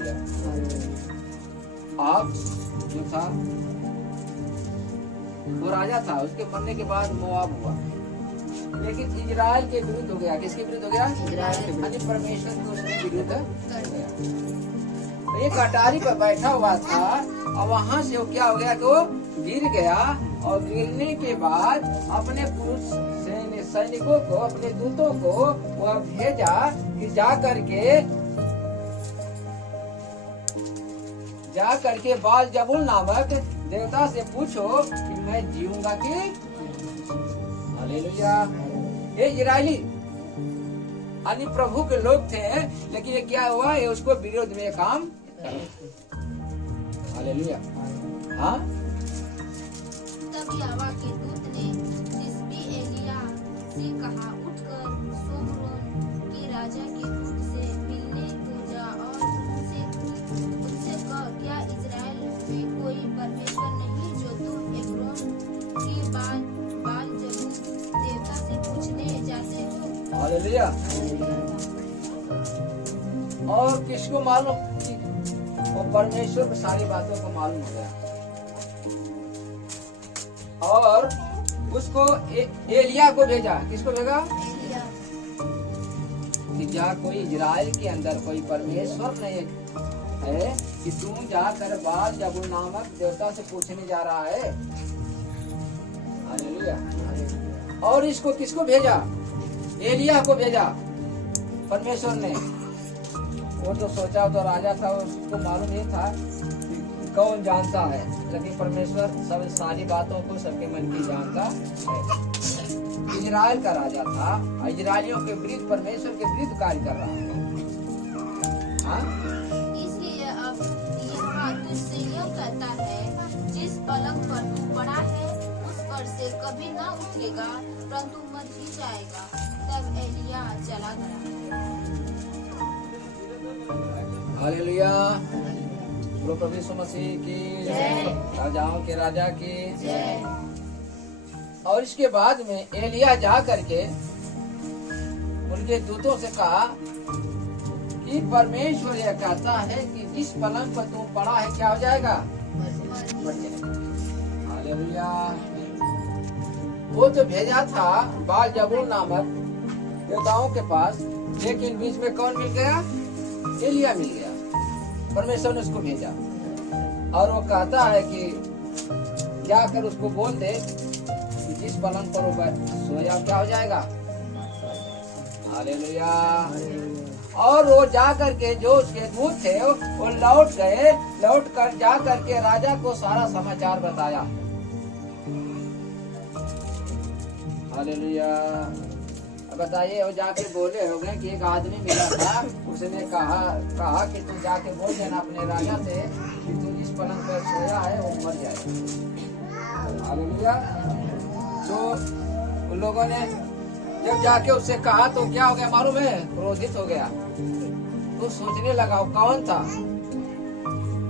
Hallelujah. आप जो था वो राजा था, उसके मरने के बाद मोआब हुआ, लेकिन इजराइल के विरुद्ध हो गया। किसके विरुद्ध हो गया? इजराइल के यानी परमेश्वर के उसके विरुद्ध हो गया। तो एक अटारी पर बैठा हुआ था और वहां से वो क्या हो गया कि वो गिर गया, और गिरने के बाद अपने पुरुष सैनिकों को, अपने दूतों को वह भेजा कि जा करके बाल जबुल नामक देवता से पूछो कि मैं जीऊंगा कि। हालेलुया। ये इजराइली यानी प्रभु के लोग थे, लेकिन ये क्या हुआ, ये उसको विरोध में काम। हालेलुया। हाँ, तब यहोवा के दूत ने तिशबी एलिय्याह से कहा, उठकर सोम्रोन के राजा के दूत से मिलने को जा और उनसे कह, क्या इजराइल में कोई परमेश्वर नहीं जो तुम एग्रोन के बाल जबूल देवता से पूछने जाते हो? हालेलुया। और किसको मालूम कि वो परमेश्वर को सारी बातों को मालूम हो गया, और उसको एलिय्याह को भेजा। किसको भेजा? कि जा, कोई इजराइल के अंदर कोई परमेश्वर नहीं है कि तू जाकर बाल जबूल नामक देवता से पूछने जा रहा है। हालेलुया। और इसको किसको भेजा? एलिय्याह को भेजा परमेश्वर ने। वो तो सोचा तो राजा था, उसको मालूम नहीं था कि कौन जानता है, लेकिन परमेश्वर सब सारी बातों को सबके मन की जानता है। इजराइल का राजा था, इजराइलियों के विरुद्ध परमेश्वर के विरुद्ध कार्य कर रहा है। हाँ? इसलिए अब यहोवा तुझसे यह कहता है, जिस पलंग पर तू पड़ा है उस पर से कभी न उठेगा, परंतु मर ही जाएगा। तब एलिय्याह चला गया। हालेलुया। प्रभु यीशु मसीह की जय। राजाओं के राजा की जय। और इसके बाद में एलिय्याह जा करके उनके दूतों से कहा कि परमेश्वर यह कहता है कि जिस पलंग पर तू पड़ा है क्या हो जाएगा? मर जाएगा। हालेलुया। वो तो भेजा था बाल जबूल नामक देवताओं के पास, लेकिन बीच में कौन मिल गया? एलिय्याह मिल गया। परमेश्वर ने उसको भेजा, और वो कहता है कि जाकर उसको बोल दे कि जिस पलंग पर वो सोया क्या हो जाएगा? हालेलुया। और वो जा करके जो उसके दूत थे वो लौट गए, लौट कर जा करके राजा को सारा समाचार बताया। हालेलुया। अब बताइए, वो जाके बोले हो गए कि एक आदमी मिला था, उसने कहा कि तू जाके बोल देना अपने राजा से कि तू जिस पलंग पर सोया है वो मर जाएगा। हालेलुया। तो उन लोगों ने जब जाके उससे कहा तो क्या हो गया मालूम है? क्रोधित हो गया। तो सोचने लगा वो कौन था।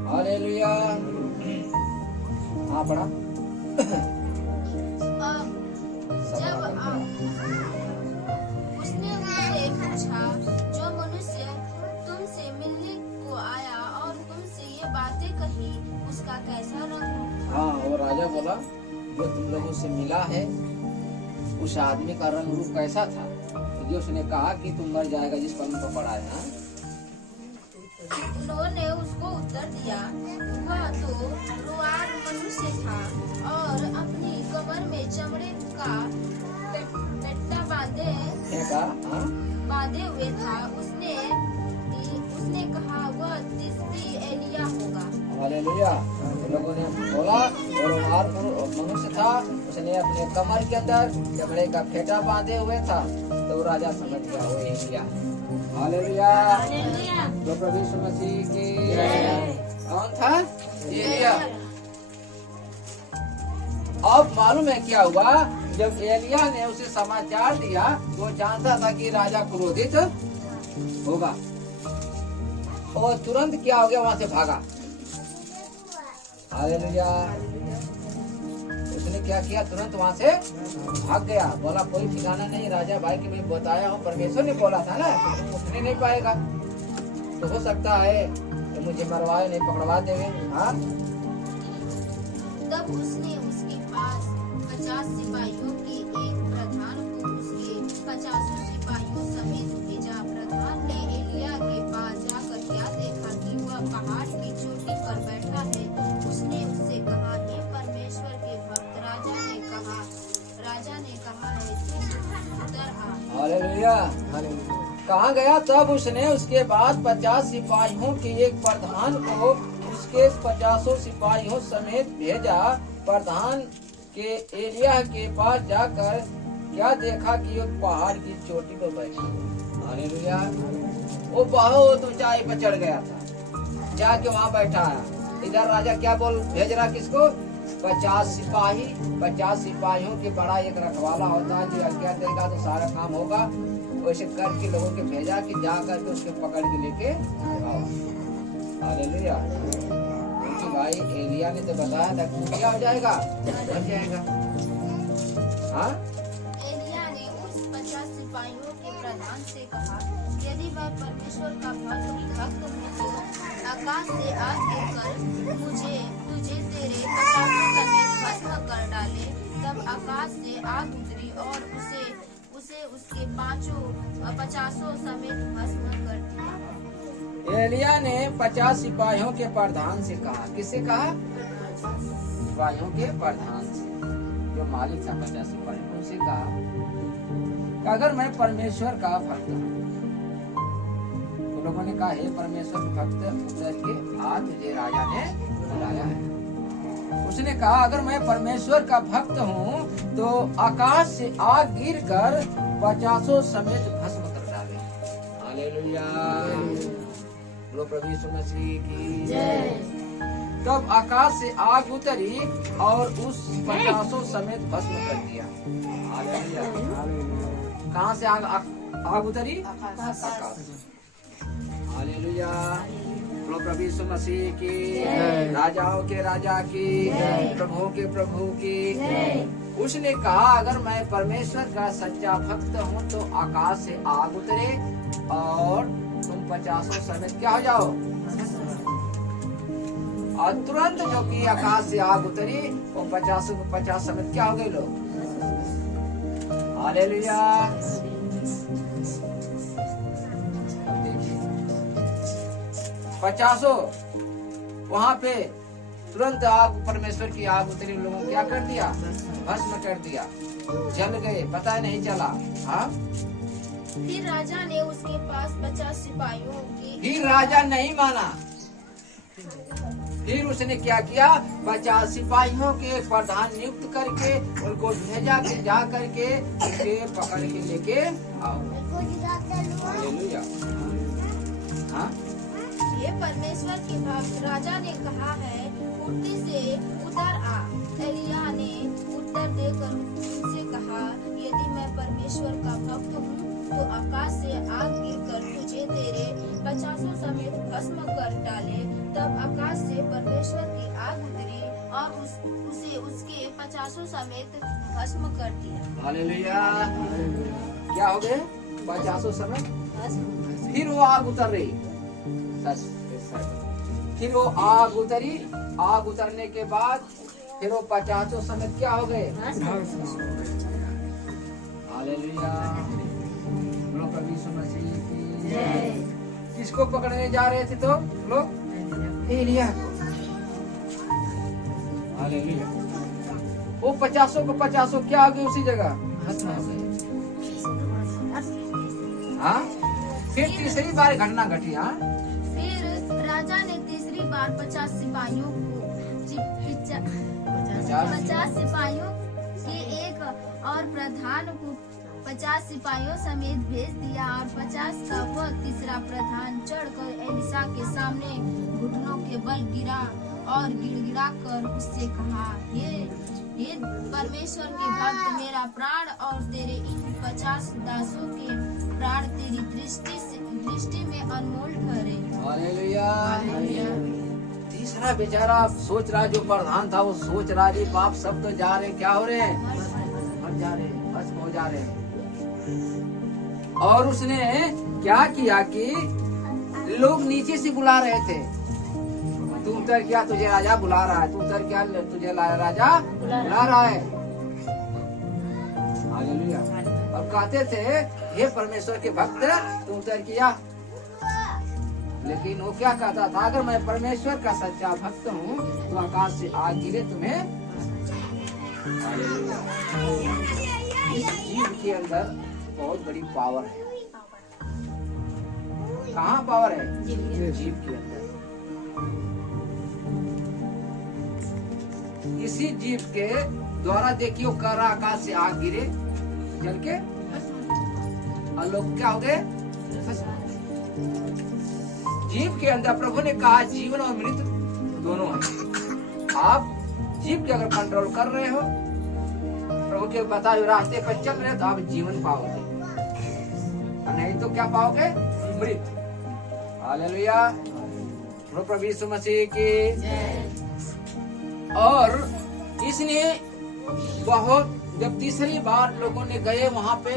हालेलुया। हाँ, पढ़ा। जब उसने उनसे पूछा, जो मनुष्य तुमसे मिलने को आया और तुमसे ये बातें कही, उसका कैसा रंग? हाँ, वो राजा बोला, जो तुम लोगों से मिला है उस आदमी का रंग रूप कैसा था? तो जो उसने कहा कि तुम मर जाएगा जिस पलंग पर पड़ा है। हाँ? उन्होंने उसको उत्तर दिया, वह तो रुआर मनुष्य था और अपनी कमर में चमड़े का पेट्टा बांधे हुए था। उसने कहा, वह तिशबी एलिय्याह होगा। हालेलुया। लोगों ने बोला और रुआर मनुष्य था, उसने अपने कमर के अंदर चमड़े का फेटा बांधे हुए था। तो राजा समझ गया वो एलिय्याह। हालेलुया। तो प्रभु यीशु मसीह की कौन था? एलिय्याह। अब मालूम है क्या हुआ? जब एलिय्याह ने उसे समाचार दिया, वो जानता था कि राजा क्रोधित होगा, और तुरंत क्या हो गया? वहां से भागा। हालेलुया। उसने क्या किया? तुरंत वहां से भाग गया। बोला कोई ठिकाना नहीं, राजा भाई के मैं बताया हूँ, परमेश्वर ने बोला था ना, तुम उठने नहीं पाएगा। तो हो सकता है तो मुझे मरवाए नहीं, पकड़वा देंगे। हाँ, तब उसने उसके पास 50 सिपाहियों के एक प्रधान को उसके 50 सिपाहियों समेत भेजा। प्रधान ने एलिया के पास जाकर क्या देखा कि वह पहाड़ की चोटी पर बैठा है। उसने उससे कहा, हे परमेश्वर के भक्त, राजा ने कहा है तू उतर आ। हालेलुया। कहाँ गया? तब उसने उसके बाद 50 सिपाहियों के एक प्रधान को उसके 50 सिपाहियों समेत भेजा। प्रधान के एलिया के पास जाकर क्या देखा कि एक पहाड़ की चोटी पर बैठा। हालेलुया। वो बहुत ऊंचाई पर चढ़ गया था, जाके वहाँ बैठा है। इधर राजा क्या भेज रहा किसको? 50 सिपाही। 50 सिपाहियों के बड़ा एक रखवाला होता है जो आज्ञा देगा तो सारा काम होगा। वैसे करके लोगों के भेजा कि जा करके उसके पकड़ के लेके आओ। हालेलुया। क्योंकि भाई एलिया ने तो बताया था कि क्या हो जाएगा, मर जाएगा। हाँ, एलिया ने उस 50 सिपाहियों के प्रधान से कहा, यदि मैं परमेश्वर का भक्त हूँ तो आकाश से आग गिरकर तुझे तेरे 50 समेत भस्म कर डाले। तब आकाश से आग उतरी और उसे उसके 50 समेत भस्म कर दिया। एलिया ने 50 सिपाहियों के प्रधान से कहा। किससे कहा? सिपाहियों के प्रधान से, जो मालिक था 50 सिपाहियों, उनसे कहा कि अगर मैं परमेश्वर का भक्त हूँ। तो लोगों ने कहा, हे परमेश्वर के भक्त, उतर के आ, तुझे राजा ने बुलाया है। उसने कहा, अगर मैं परमेश्वर का भक्त हूँ तो आकाश से आग गिर कर 50 समेत भस्म कर डाले। हालेलुया। बोलो प्रभु यीशु मसीह की जय। तब आकाश से आग उतरी और उस 50 समेत भस्म कर दिया। हालेलुया। कहाँ से आग उतरी? आकाश। हालेलुया। बोलो प्रभु यीशु मसीह की, राजाओं के राजा की, प्रभुओं के प्रभु की। उसने कहा, अगर मैं परमेश्वर का सच्चा भक्त हूँ तो आकाश से आग उतरे और तुम 50 समेत क्या हो जाओ। और तुरंत जो कि आकाश से आग उतरी वो 50 समेत क्या हो गए लोग। हालेलुया। 50 वहाँ पे तुरंत आग, परमेश्वर की आग उतरी, लोगों को क्या कर दिया? भस्म कर दिया, जल गए, पता नहीं चला। हाँ, फिर राजा ने उसके पास 50 सिपाहियों की। फिर राजा नहीं माना। फिर उसने क्या किया? 50 सिपाहियों के प्रधान नियुक्त करके उनको भेजा कि जा करके उनके पकड़ के लेके आओ। हालेलुया। हाँ, ये परमेश्वर के भक्त, राजा ने कहा है कुर्ती से उतर आ। एलिया ने उत्तर देकर उनसे कहा, यदि मैं परमेश्वर का भक्त हूँ तो आकाश से आग गिरकर तुझे तेरे 50 समेत भस्म कर डाले। तब आकाश से परमेश्वर की आग उतरी और उसे उसके 50 समेत भस्म कर दिया। हालेलुया। क्या हो गए? 50 समेत। फिर वो आग उतर रही। फिर वो आग उतरी। आग उतरने के बाद फिर वो 50 समेत क्या हो गए? हालेलुया। बोलो प्रभु यीशु मसीह की जय। किसको पकड़ने जा रहे थे तो लोग? एलिया को। हालेलुया। वो 50 को 50 क्या हो गए? उसी जगह भस्म हो गए। हाँ, फिर तीसरी बार घटना घटी। हाँ, फिर राजा ने तीसरी बार 50 सिपाहियों को 50 सिपाहियों के एक और प्रधान को 50 सिपाहियों समेत भेज दिया और 50 का वह तीसरा प्रधान चढ़कर एलिशा के सामने घुटनों के बल गिरा और गिड़गिड़ा कर उससे कहा, हे परमेश्वर के भक्त, मेरा प्राण और तेरे इन 50 दासों के प्राण तेरी दृष्टि में अनमोल ठहरे। हालेलुया। तीसरा बेचारा सोच रहा, जो प्रधान था वो सोच रहा, जी बाप सब तो जा रहे, क्या हो रहे हैं? मर जा रहे, भस्म हो जा रहे। और उसने क्या किया कि लोग नीचे से बुला रहे थे तू उतर क्या, तुझे राजा बुला रहा है, तू उतर क्या, तुझे राजा बुला रहा है। हालेलुया। और कहते थे हे परमेश्वर के भक्त तू उतर किया, लेकिन वो क्या कहता था, अगर मैं परमेश्वर का सच्चा भक्त हूँ तो आकाश से आग गिरे तुम्हें। हालेलुया। इस जीव के अंदर बहुत बड़ी पावर है। कहाँ पावर है? जीव के अंदर। इसी जीव के द्वारा देखिए वो कर रहा, आकाश से आग गिरे जल के और लोग क्या हो गए? जीव के अंदर प्रभु ने कहा जीवन और मृत्यु दोनों है। आप जीव के अगर कंट्रोल कर रहे हो, प्रभु के बताए रास्ते पर चल रहे हो, तो आप जीवन पाओगे, नहीं तो क्या पाओगे? मृत्यु। हालेलुया। प्रभु यीशु मसीह की। और इसने बहुत, जब तीसरी बार लोगों ने गए वहां पे,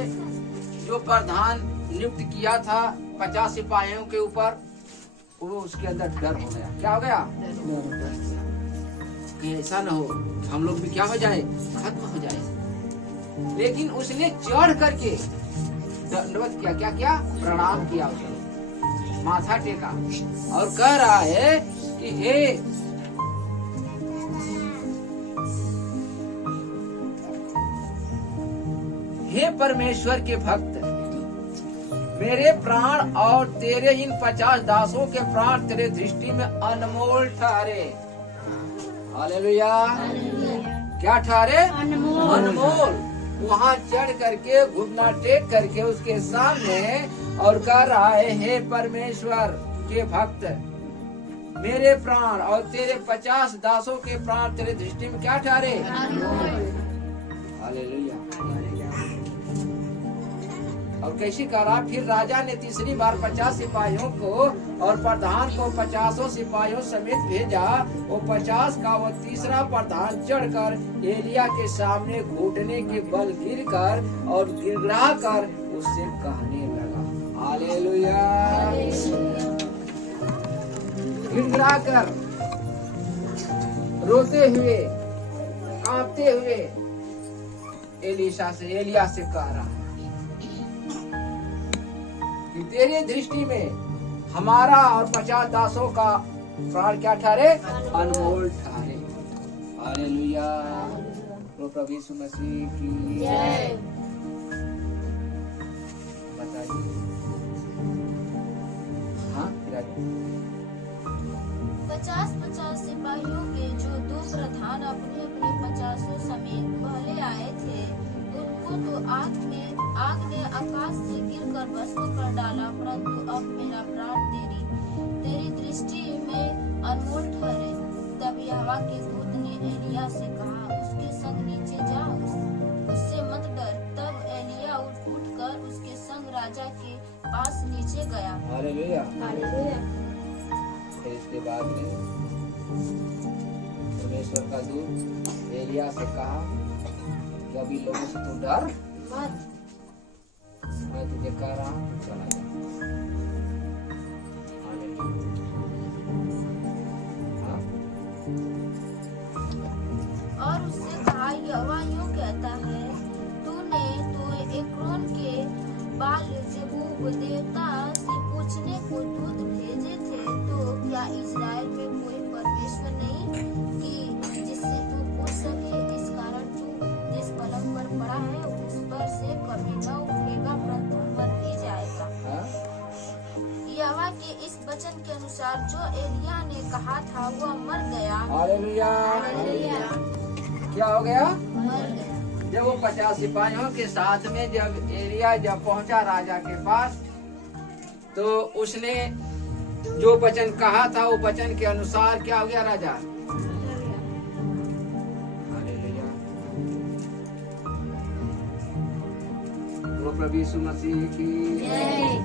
जो प्रधान नियुक्त किया था 50 सिपाहियों के ऊपर, वो उसके अंदर डर हो गया। क्या हो गया? कि ऐसा ना हो हम लोग भी क्या हो जाए, खत्म हो जाए। लेकिन उसने चढ़ करके दंडवत किया। क्या किया? प्रणाम किया, उसने माथा टेका और कह रहा है कि हे परमेश्वर के भक्त, मेरे प्राण और तेरे इन 50 दासों के प्राण तेरे दृष्टि में अनमोल ठहरे। हालेलुया। क्या ठहरे? अनमोल। वहाँ चढ़ करके घुटना टेक करके उसके सामने और कह रहा है हे परमेश्वर के भक्त, मेरे प्राण और तेरे 50 दासों के प्राण तेरे दृष्टि में क्या ठहरे? हालेलुया। और कैसी करा? फिर राजा ने तीसरी बार 50 सिपाहियों को और प्रधान को 50 सिपाहियों समेत भेजा। वो 50 का वो तीसरा प्रधान चढ़कर एलिया के सामने घुटने के बल गिरकर और गिड़गिड़ा कर उससे कहने लगा। हालेलुया। गिड़गिड़ा कर, रोते हुए, कांपते हुए एलिया से कह रहा कि तेरे दृष्टि में हमारा और 50 दासों का प्राण क्या ठहरे? अनमोल ठहरे। हालेलुया। प्रभु यीशु मसीह की जय। बताइए। हाँ, 50 सिपाहियों के जो 2 प्रधान अपने अपने 50 समेत पहले आए थे, उनको तो आग ने आकाश से गिरकर भस्म कर डाला, परंतु अब मेरा प्राण तेरी दृष्टि में अनमोल ठहरे। तब यहोवा के दूत ने एलिया से कहा, उसके संग नीचे जा, उससे मत डर। तब एलिया उठकर उसके संग राजा के पास नीचे गया। हालेलुया। हालेलुया। फिर इसके बाद में परमेश्वर का दूत एलिया से कहा, कभी लोगों से तू डर मत, मैं तुझे कह रहा हूँ चला जा। और उससे कहा, यहोवा यूं कहता है, तूने तो एक्रोन के बाल-ज़ेबूब देवता से पूछने को दूत भेजे थे, तो क्या इस्राएल में कोई परमेश्वर नहीं कि जिससे तू पूछ सके? इस कारण तू जिस पलंग पर पड़ा है उस पर से कभी न उठेगा, परंतु मर ही जाएगा। यहोवा के इस वचन के अनुसार जो एलिया ने कहा था वह मर गया। हालेलुया। क्या हो गया? मर गया। जब वो 50 सिपाहियों के साथ में जब एलिया पहुंचा राजा के पास, तो उसने जो वचन कहा था वो वचन के अनुसार क्या हो गया? राजा प्रभु यीशु मसीह की,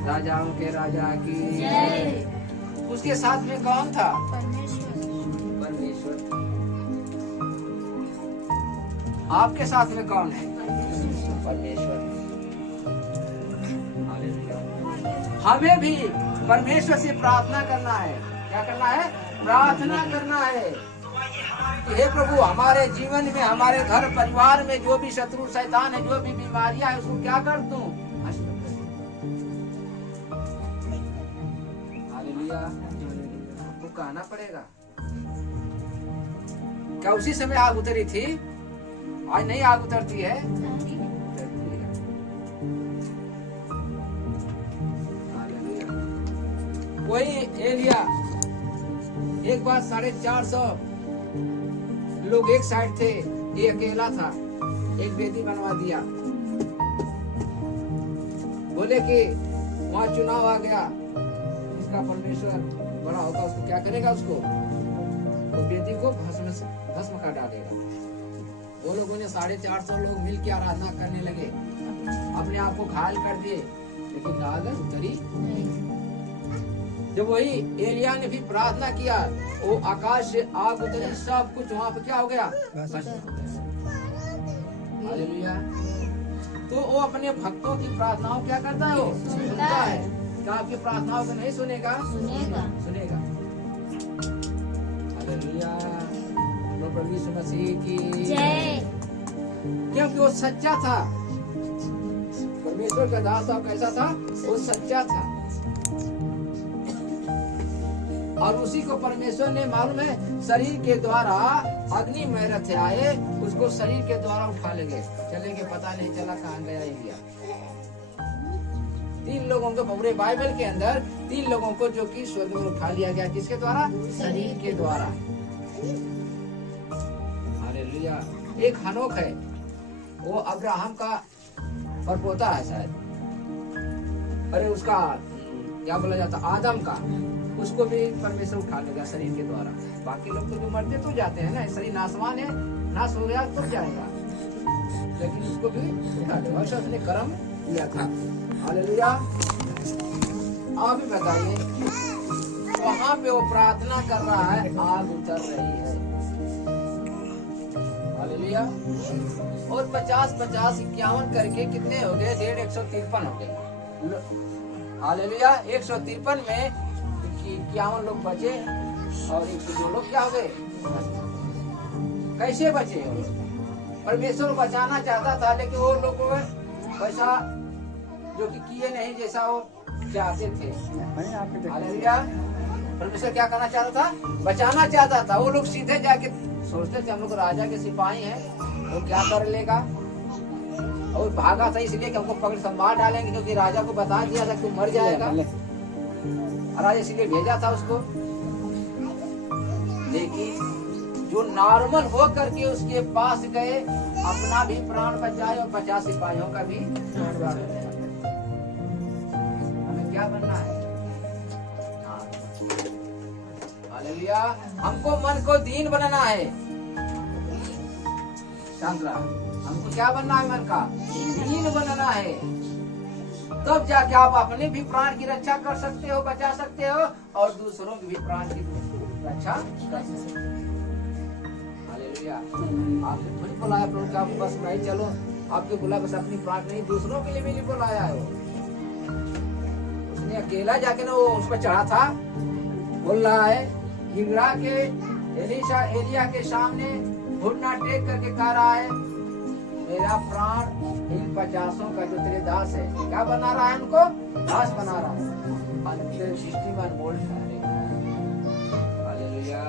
राजाओं के राजा की। उसके साथ में कौन था? परमेश्वर। आपके साथ में कौन है? परमेश्वर। हमें भी परमेश्वर से प्रार्थना करना है। क्या करना है? प्रार्थना करना है कि हे प्रभु हमारे जीवन में, हमारे घर परिवार में जो भी शत्रु शैतान है, जो भी बीमारियां है, उसको क्या कर दूं? हालेलुया। आपको कहना पड़ेगा। क्या उसी समय आग उतरी थी? आज नहीं आग उतरती है। वही एलिया एक बार 450 लोग एक साइड थे, ये अकेला था, एक वेदी बनवा दिया। बोले कि वहां चुनाव आ गया, इसका परमेश्वर बड़ा होगा, उसको क्या करेगा? उसको तो वेदी को भस्म कर डालेगा। वो लोगों ने 450 लोग मिल के आराधना करने लगे, अपने आप को घायल कर दिए, लेकिन आग उतरी। जब वही एलिया ने भी प्रार्थना किया, वो आकाश से आग उतरी, सब कुछ वहां पे क्या हो गया? हालेलुया। तो वो अपने भक्तों की प्रार्थनाओं क्या करता है? वो सुनता है। क्या आपकी प्रार्थनाओं को नहीं सुनेगा? सुनेगा। हालेलुया। प्रभु यीशु मसीह की जय। क्योंकि वो सच्चा था, परमेश्वर का दास था। कैसा था? वो सच्चा था, और उसी को परमेश्वर ने, मालूम है, शरीर के द्वारा अग्नि में रथ आए, उसको शरीर के द्वारा उठा ले गए, चले गए, पता नहीं चला कहाँ गया एलिया। 3 लोगों को पूरे बाइबल के अंदर 3 लोगों को जो कि स्वर्ग में उठा लिया गया, किसके द्वारा? शरीर के द्वारा। हालेलुया। एक हनोक है, वो अब्राहम का परपोता है शायद, अरे उसका क्या बोला जाता, आदम का, उसको भी परमेश्वर उठा लेगा शरीर के द्वारा। बाकी लोग तो जो मरते तो जाते हैं ना, शरीर नाशवान है, नाश हो गया तो जाएगा, लेकिन उसको भी उठा लेगा। और उसने कर्म किया था। हालेलुया। आप भी बताइए, वहां पे वो प्रार्थना कर रहा है, आग उतर रही है। हालेलुया। और 50, 50, 51 करके कितने हो गए? 153 हो गए। हालेलुया। 153 में 51 लोग बचे और 102 लोग क्या हो गए? कैसे बचे? परमेश्वर बचाना चाहता था, लेकिन वो लोग वैसा जो कि किए नहीं जैसा वो चाहते थे। हालेलुया। परमेश्वर क्या करना चाहता था? बचाना चाहता था। वो लोग सीधे जाके सोचते थे हम लोग राजा के सिपाही हैं, वो क्या कर लेगा, और भागा था इसलिए कि हमको पकड़ संभाल डालेंगे, क्योंकि राजा को बता दिया था तू मर जाएगा, राजा इसलिए भेजा था उसको। लेकिन जो नॉर्मल हो करके उसके पास गए, अपना भी प्राण बचाए और 50 सिपाहियों का भी प्राण बचाए। हमें क्या बनना है? हालेलुया। हमको मन को दीन बनाना है। शांत रहा। हमको क्या बनना है? मन का दीन बनना है, तब जाके आप अपने भी प्राण की रक्षा कर सकते हो, बचा सकते हो, और दूसरों की भी प्राण की रक्षा कर सकते हो। हालेलुया। आपने थोड़ी बुलाया प्रभु का बस नहीं चलो, आपके बुला बस अपनी प्राण नहीं, दूसरों के लिए भी नहीं बुलाया है। उसने अकेला जाके ना वो उस पर चढ़ा था, बोल रहा है, गिरा के एलिया के सामने घुटना टेक करके कह रहा है, मेरा प्राण इन 50 का जो तेरे दास है, क्या बना रहा है? उनको दास बना रहा है। सृष्टि में अनमोल ठहरेगा। हालेलुया।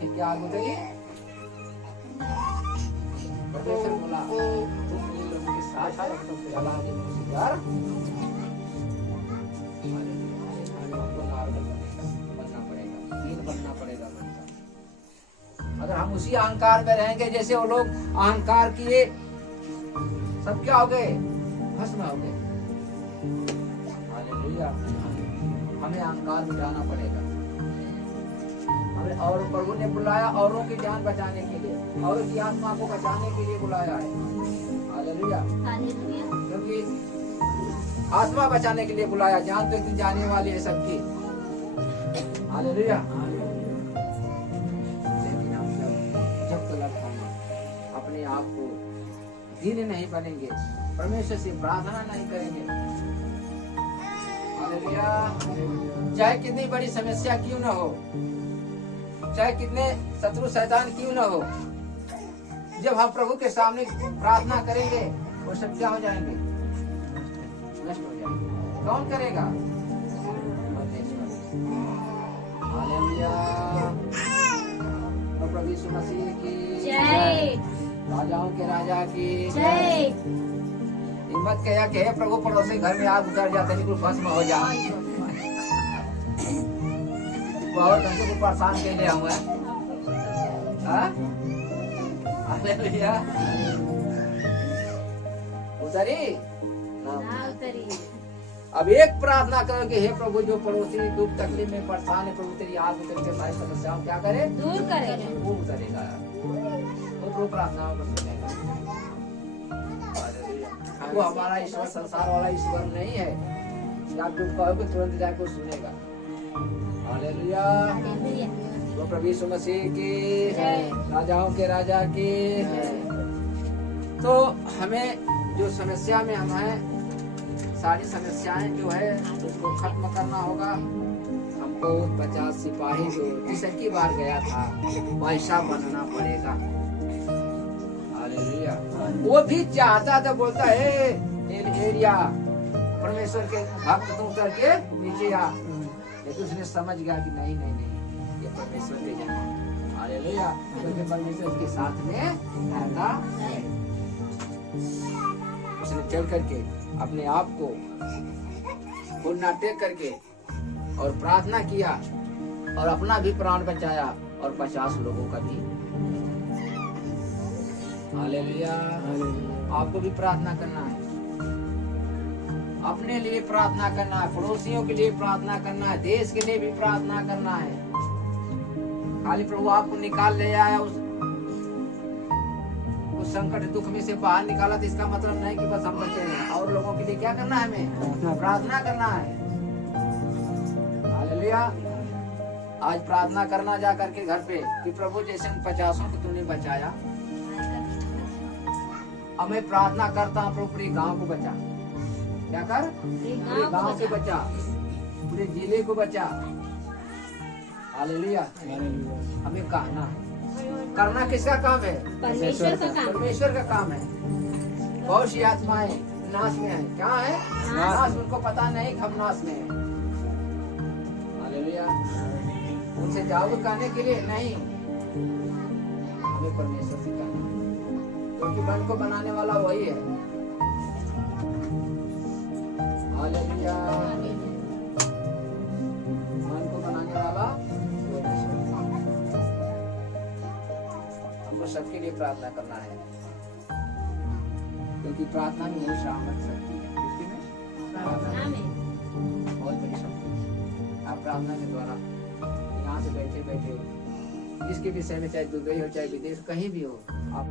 फिर क्या आग उतरी? परमेश्वर बोला, तुम इन लोगों के साथ चला बनना पड़ेगा। अगर हम उसी अहंकार में रहेंगे जैसे वो लोग अहंकार किए, सब क्या हो गए? भस्म हो गए। हालेलुया। हमें अहंकार मिटाना पड़ेगा। हमें, और प्रभु ने बुलाया औरों की जान बचाने के लिए, औरों की आत्मा को बचाने के लिए बुलाया है। हालेलुया। क्योंकि आत्मा बचाने के लिए बुलाया, जान तो जाने वाली है सबकी। हालेलुया। अपने आप को दीन नहीं बनेंगे, परमेश्वर से प्रार्थना नहीं करेंगे, हालेलुया। चाहे कितनी बड़ी समस्या क्यों न हो, चाहे कितने शत्रु शैतान क्यों न हो, जब हम प्रभु के सामने प्रार्थना करेंगे वो सब क्या हो जाएंगे? नष्ट हो जाएंगे। कौन करेगा? हालेलुया। प्रभु यीशु मसीह की जय। राजाओं के राजा की जय। हिम्मत कया कि हे प्रभु पड़ोसी घर में आग उतर जाते नहीं कुछ भस्म हो जाए। बहुत हमसे कुछ परेशान के लिए हुआ है। हालेलुया। उतरी हाँ, उतरी। अब एक प्रार्थना करो कि हे प्रभु जो पड़ोसी दुख तकलीफ में परेशान है, प्रभु तेरी आग उतर के सारी समस्याओं क्या करे? दूर करे। वो उतरेगा। वो प्रभु प्रार्थनाओं को सुनेगा। वो हमारा ईश्वर संसार वाला ईश्वर नहीं है कि आप दुख कहोगे तुरंत जाके वो सुनेगा। हालेलुया। वो प्रभु यीशु मसीह की जय। राजाओं के राजा की। तो हमें जो समस्या में हम हैं, सारी समस्याएं जो है उसको खत्म करना होगा। हमको 50 सिपाही जो पिछली बार गया था वैसा बनना पड़ेगा। हालेलुया। वो भी चाहता था, बोलता है एलिया परमेश्वर के भक्त तुम उतर के नीचे आ, लेकिन उसने समझ गया कि नहीं नहीं नहीं ये परमेश्वर के जन है। हालेलुया। क्योंकि परमेश्वर के साथ में रहता है। उसने चल करके अपने आप को घुटना टेक करके और प्रार्थना किया और अपना भी प्राण बचाया और 50 लोगों का भी। हालेलुया। आपको भी प्रार्थना करना है, अपने लिए प्रार्थना करना है, पड़ोसियों के लिए प्रार्थना करना है, देश के लिए भी प्रार्थना करना है। खाली प्रभु आपको निकाल ले आया उस संकट दुख में से बाहर निकाला तो इसका मतलब नहीं कि बस हम बचे हैं। और लोगों के लिए क्या करना है? हमें प्रार्थना करना है। हालेलुया। आज प्रार्थना करना जा करके घर पे कि प्रभु जैसे उन 50 को तूने बचाया, अब मैं प्रार्थना करता हूँ प्रभु पूरे गांव को बचा। क्या कर? पूरे गांव से बचा, पूरे जिले को बचा। हालेलुया। हमें कहना है, करना किसका काम है? परमेश्वर का काम। परमेश्वर का काम है। बहुत सी आत्माएं नाश में है। क्या है? नाश। उनको पता नहीं कि हम नाश में हैं। हालेलुया। उनसे जागरूक करने के लिए नहीं, हमें परमेश्वर से करना है, क्योंकि मन को बनाने वाला वही है। हालेलुया। मन को बनाने वाला सबके लिए प्रार्थना करना है, क्योंकि प्रार्थना में बहुत सामर्थ शक्ति है। इसमें प्रार्थना में बहुत बड़ी शक्ति है। आप प्रार्थना के द्वारा यहाँ से बैठे बैठे जिसके विषय में चाहे दुबई हो चाहे विदेश कहीं भी हो, आप